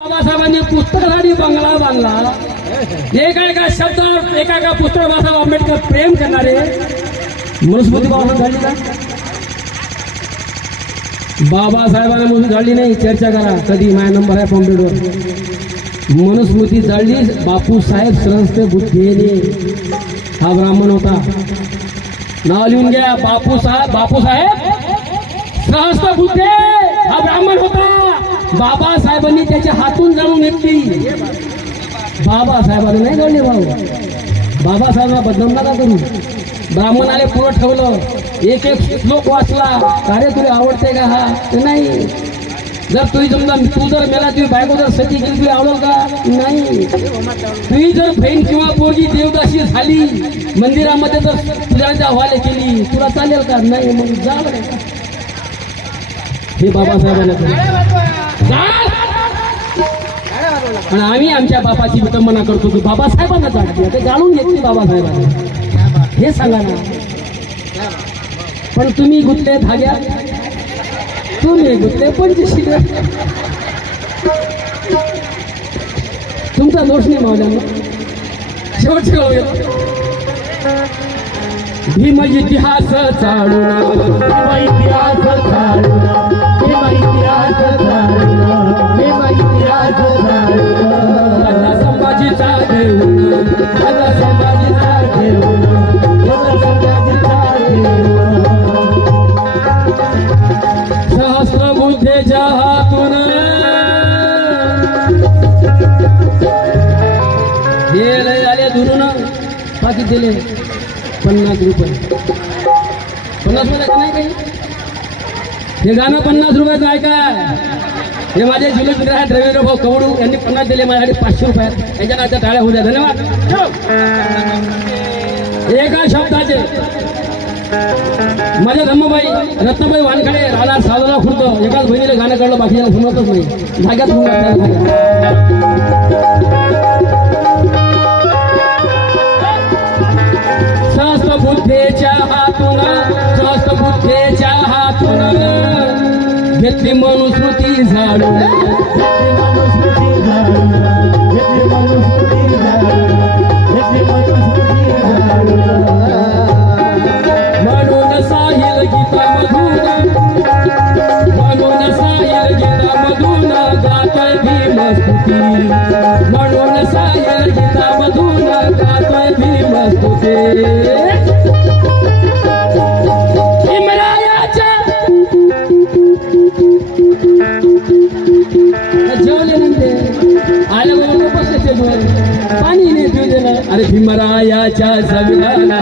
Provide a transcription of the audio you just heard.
बाबासाहेबांनी पुस्तकासाठी बंगला बांधला. एका शब्दावर एका पुस्तक बाबासाहेब आंबेडकर प्रेम करणारे मनुस्मृती बाबासाहेब झाली का? बाबासाहेबांना मनुस्मृती झाली नाही. चर्चा करा कधी. माझा नंबर आहे कॉम्प्युटरवर. मनुस्मृती झाली बापूसाहेब सहस्त्र बुद्धेने. हा ब्राह्मण होता. नाव लिहून घ्या. बापूसाहेब सहस्त्र बुद्धे हा ब्राह्मण होता. बाबासाहेबांनी त्याच्या हातून जाणून घेतली. बाबासाहेबांना नाही गळले भाऊ. बाबासाहेबांना बदनाम नका करू. ब्राह्मणाने पुरं ठेवलं. एक श्लोक वाचला. कार्य तुला आवडते का? हा नाही. जर तुझी समजा तू जर मेला तुझी बायको जर सती केली तुला आवडेल का? नाही. तुझी जर बहीण किंवा पोरगी देवदासी झाली मंदिरामध्ये जर तुझ्या हवाले केली तुला चालेल का? नाही. मग जा बरं. हे बाबासाहेबांना आणि आम्ही आमच्या बापाची विटंबना करतो की बाबासाहेबांना जाणते ते जाणून घेतली बाबासाहेबांना. हे सांगा ना. पण तुम्ही गुंतले धाग्यात. तुम्ही गुंतले 25. तुमचा दोष नाही मावल्यानं. शेवटचे भीम इतिहास चालून इतिहास चालून संभाजीचा घेऊन संभाजीचा घेऊन सहस्त्र बुद्धेच्या हातून हे लय आले दुरून बाकी दिले 50 रुपये. 50 रुपये का नाही काही. हे गाणं 50 रुपयाचं आहे का? हे माझे जुलूस मित्र आहेत रवींद्र भाऊ कवडू यांनी 50 दिले. माझ्याकडे 500 रुपये. याच्या नाच्या टाळ्या होऊ द्या. धन्यवाद. एका शब्दाचे माझ्या धम्मबाई रत्नबाई वानखडे राहणार साधना खुर्द एकाच बहिणीला गाणं काढलं. बाकीच्याला समजतच नाही. धाग्यात सहस्त्र बुद्धेच्या हातून सहस्त्र बुद्धेच्या हातून घेतली मनुस्मृती झाडून. म्हणून साहिल गीता मधून म्हणून साहिल गीता मधून गातोय भीमस्तुती. म्हणून साहिल गीता मधून गातोय भीमस्तुती. पाणी नाही पिऊ दिलं. अरे भीमरायाच्या संविधानाला